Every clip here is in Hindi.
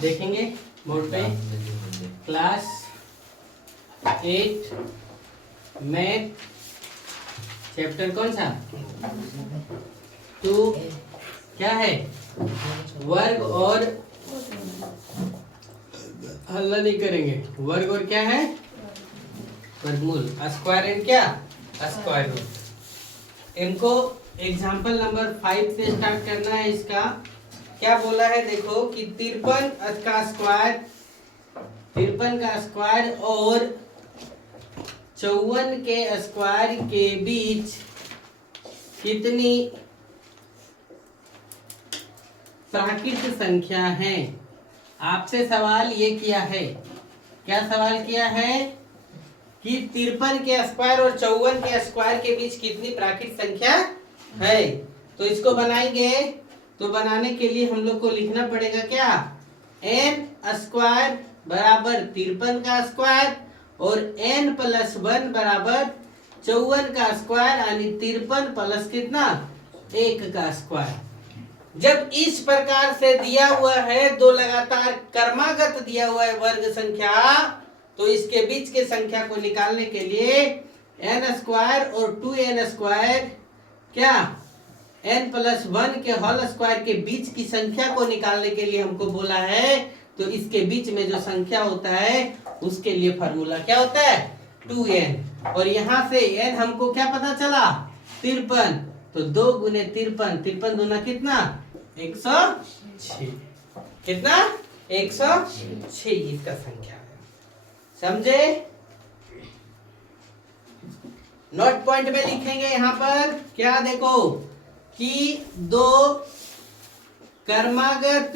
देखेंगे बोर्ड पे, क्लास 8 मैथ, चैप्टर कौन सा? 2, क्या है? वर्ग और हल्ला नहीं करेंगे। वर्ग और क्या है? वर्गमूल, स्क्वायर एंड क्या? Square root. इनको एग्जाम्पल नंबर 5 से स्टार्ट करना है। इसका क्या बोला है देखो कि 53 का स्क्वायर, 53 का स्क्वायर और 54 के स्क्वायर के बीच कितनी प्राकृत संख्या है? आपसे सवाल ये किया है। क्या सवाल किया है कि 53 के स्क्वायर और 54 के स्क्वायर के बीच कितनी प्राकृत संख्या है। तो इसको बनाएंगे, तो बनाने के लिए हम लोग को लिखना पड़ेगा क्या? n स्क्वायर बराबर 53 का स्क्वायर और n प्लस 1 बराबर 54 का स्क्वायर, यानी 53 प्लस कितना? 1 का स्क्वायर। जब इस प्रकार से दिया हुआ है, दो लगातार क्रमागत दिया हुआ है वर्ग संख्या, तो इसके बीच के संख्या को निकालने के लिए n स्क्वायर और 2n स्क्वायर क्या n प्लस 1 के होल स्क्वायर के बीच की संख्या को निकालने के लिए हमको बोला है। तो इसके बीच में जो संख्या होता है उसके लिए फॉर्मूला क्या होता है? 2n। और यहाँ से n हमको क्या पता चला? 53। तो 2 गुने 53, 53 दूना कितना? 106। कितना? 106 इसका संख्या है। समझे? नोट पॉइंट में लिखेंगे यहाँ पर क्या देखो कि दो क्रमागत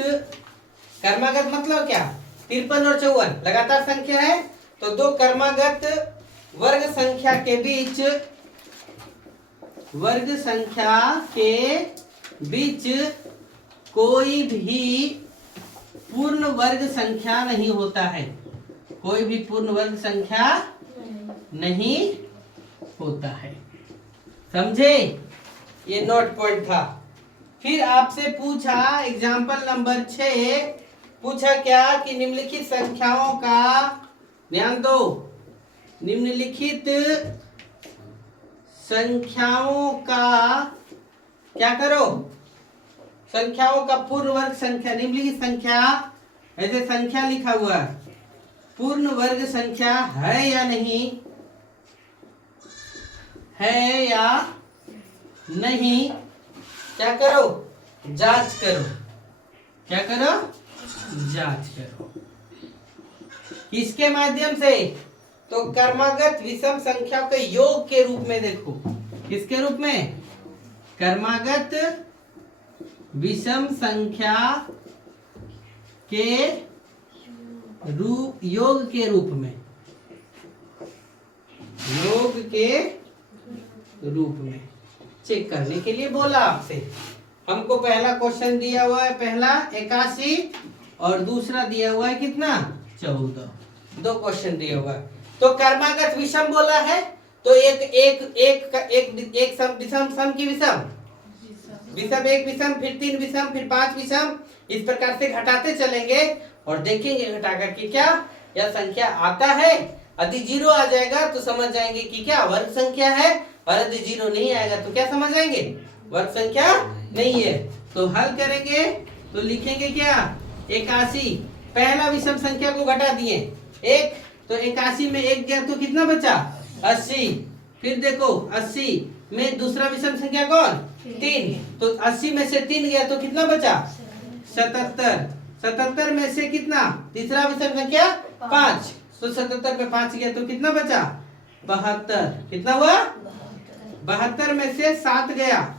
मतलब क्या? 53 और 54 लगातार संख्या है, तो दो क्रमागत वर्ग संख्या के बीच कोई भी पूर्ण वर्ग संख्या नहीं होता है। कोई भी पूर्ण वर्ग संख्या नहीं होता है। समझे? ये नोट पॉइंट था। फिर आपसे पूछा एग्जाम्पल नंबर 6, पूछा क्या कि निम्नलिखित संख्याओं का, ध्यान दो, निम्नलिखित संख्याओं का क्या करो? संख्याओं का पूर्ण वर्ग संख्या, निम्नलिखित संख्या, ऐसे संख्या लिखा हुआ है, पूर्ण वर्ग संख्या है या नहीं, है या नहीं, क्या करो? जांच करो। क्या करो? जांच करो। किसके माध्यम से? तो क्रमागत विषम संख्या के योग के रूप में देखो। किसके रूप में? क्रमागत विषम संख्या के योग के रूप में, योग के रूप में चेक करने के लिए बोला आपसे। हमको पहला क्वेश्चन दिया हुआ है, पहला 81 और दूसरा दिया हुआ है कितना? 14। दो क्वेश्चन दिया हुआ है। तो क्रमागत विषम बोला है, तो एक सम विषम, सम की विषम, विषम एक विषम, फिर 3 विषम, फिर 5 विषम, इस प्रकार से घटाते चलेंगे और देखेंगे घटाकर कि क्या यह संख्या आता है। यदि 0 आ जाएगा तो समझ जाएंगे कि क्या वर्ग संख्या है, और यदि 0 नहीं आएगा तो क्या समझ जाएंगे? वर्ग संख्या नहीं है। तो हल करेंगे तो लिखेंगे क्या? 81, पहला विषम संख्या को घटा दिए 1, तो 81 में 1 गया तो कितना बचा? 80। फिर देखो 80 में दूसरा विषम संख्या कौन? 3, तो 80 में से 3 गया तो कितना बचा? 77। 77 में से कितना? तीसरा विषम संख्या 5, तो 77 में 5 गया तो कितना बचा? 72। कितना हुआ? 72 में से 7 गया,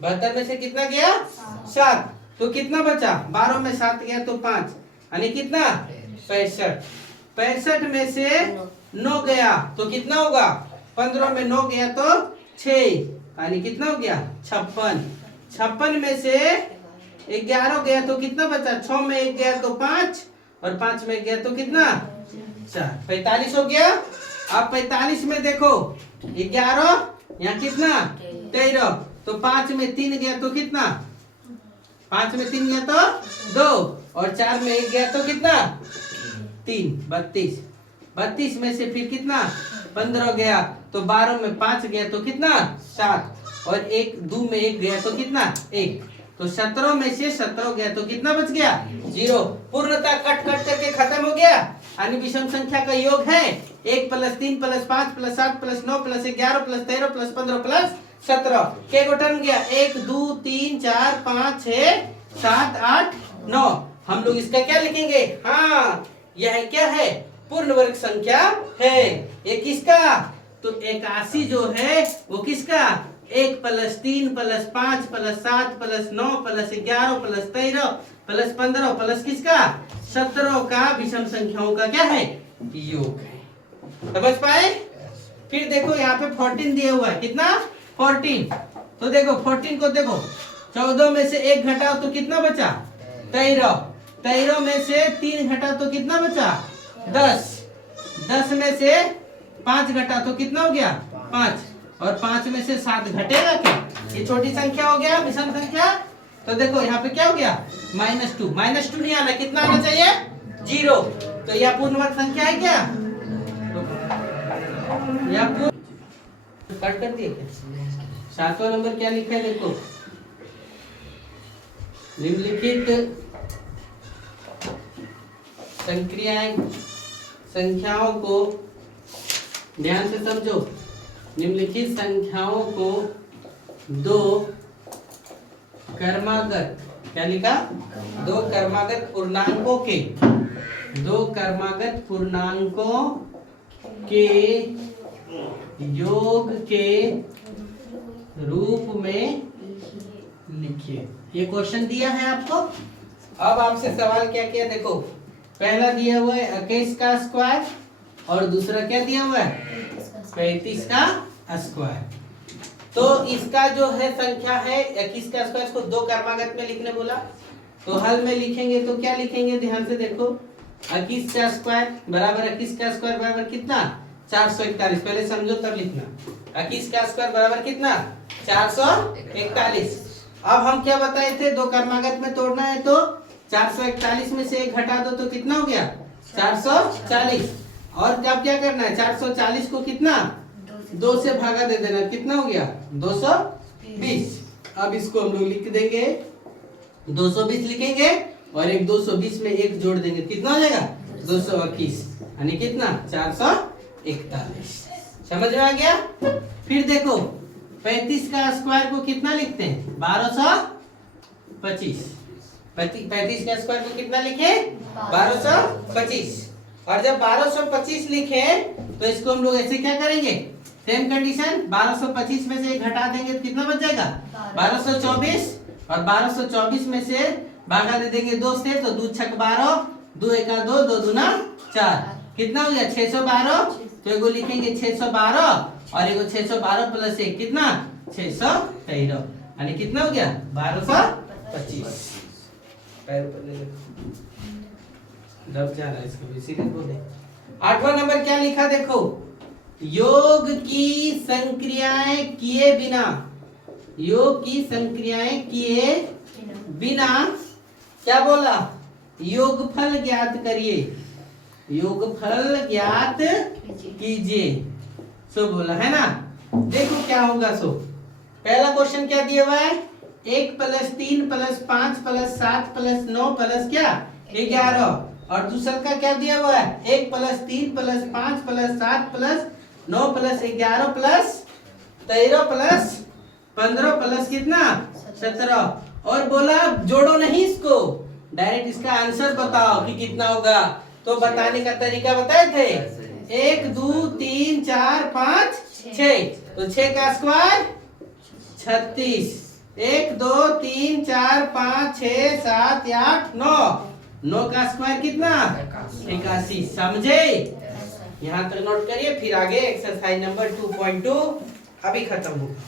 72 में से कितना गया? 7, तो कितना बचा? 12 में 7 गया तो 5, यानी कितना? 65। 65 में से 9 गया तो कितना होगा? 15 में 9 गया तो 6, यानी कितना हो गया? 56। 56 में से 11 गया तो कितना बचा? 6 में 1 गया तो 5, और 5 में गया तो कितना? 4। 45 हो गया। अब 45 में देखो 11, यहाँ कितना? 13, तो 5 में 3 गया तो कितना? 5 में 3 गया तो 2 और 4 में 1 गया तो कितना 3, 32। 32 में से फिर कितना 15 गया तो 12 में 5 गया तो कितना 7 और 2 में 1 गया तो कितना 1 तो 17 में से 17 गया तो कितना बच गया 0। पूर्णतः कट कट करके खत्म हो गया। यानी विषम संख्या का योग है 1 + 3 + 5 + 7 + 9 + 11 + 13 + 15 + 17 के गो टर्म गया 1 2 3 4 5 6 7 8 9। हम लोग इसका क्या लिखेंगे, हाँ यह क्या है पूर्ण वर्ग संख्या है। ये किसका तो 81 जो है वो किसका 1 + 3 + 5 + 7 + 9 + 11 + 13 + 15 + किसका 17 का विषम संख्याओं का क्या है योग है। समझ पाए। फिर देखो यहाँ पे 14 दिया हुआ है, कितना 14। तो देखो 14 को देखो 14 में से 1 घटाओ तो कितना बचा 13। 13 में से 3 घटाओ तो कितना बचा 10। 10 में से 5 घटा तो कितना हो गया 5 और 5 में से 7 घटेगा क्या, ये छोटी संख्या हो गया विषम संख्या। तो देखो यहाँ पे क्या हो गया -2। -2 नहीं आना, कितना आना चाहिए 0। तो यह पूर्ण वर्ग संख्या है क्या, यह पूर्ण कट कर दिए क्या। 7वां नंबर क्या लिखा है देखो, निम्नलिखित संख्याओं को ध्यान से समझो। निम्नलिखित संख्याओं को 2 क्रमागत क्या लिखा 2 क्रमागत पूर्णांकों के 2 क्रमागत पूर्णांकों के योग के रूप में लिखिए। ये क्वेश्चन दिया है आपको। अब आपसे सवाल क्या किया देखो, पहला दिया हुआ है 21 का स्क्वायर और दूसरा क्या दिया हुआ है 35 का स्क्वायर। तो इसका जो है संख्या है 21 का स्क्वायर, इसको 2 क्रमागत में लिखने बोला। तो हल में लिखेंगे तो क्या लिखेंगे ध्यान से देखो, 21 का स्क्वायर बराबर 21 का स्क्वायर बराबर कितना 441। पहले समझो तब लिखना। 21 का स्क्वायर बराबर कितना 441। अब हम क्या बताए थे 2 क्रमागत में तोड़ना है तो 441 में से 1 घटा दो तो कितना हो गया 440। और अब क्या करना है 440 को कितना 2 से भागा दे देना, कितना हो गया 220। अब इसको हम लोग लिख देंगे 220 लिखेंगे और एक 220 में 1 जोड़ देंगे, कितना हो जाएगा 221 यानी कितना 441। समझ में आ गया। फिर देखो 35 का स्क्वायर को कितना लिखते हैं 1225। 35 का स्क्वायर को कितना लिखे 1225। और जब 1225 लिखे तो इसको हम लोग ऐसे क्या करेंगे सेम कंडीशन 1225 में से 1 घटा देंगे तो कितना बच जाएगा 1224 और 1224 में से भागा दे देंगे 2 से तो 2 छक 12 2 एका 2 2 दूना 4 कितना हो गया 612। तो एगो लिखेंगे 612 और एगो 612 प्लस 1 कितना 613 यानी कितना हो गया 1225। दब जा रहा है इसको इसीलिए बोले। 8वां नंबर क्या लिखा देखो, योग की संक्रियाएं किए बिना, योग की संक्रियाएं किए बिना क्या बोला योगफल ज्ञात करिए, योगफल ज्ञात कीजिए। सो बोला है ना। देखो क्या होगा। सो पहला क्वेश्चन क्या दिया हुआ है 1 + 3 + 5 + 7 + 9 + क्या 11 और दूसरा का क्या दिया हुआ है 1 + 3 + 5 + 7 + 9 + 11 + 13 + 15 + कितना 17 और बोला जोड़ो नहीं इसको, डायरेक्ट इसका आंसर बताओ कि कितना होगा। तो बताने का तरीका बताए थे 1 2 3 4 5 6 तो 6 का स्क्वायर 36। 1 2 3 4 5 6 7 8 9 9 का स्क्वायर कितना 81। समझे। यहाँ तक नोट करिए, फिर आगे एक्सरसाइज नंबर 2.2 अभी खत्म होगा।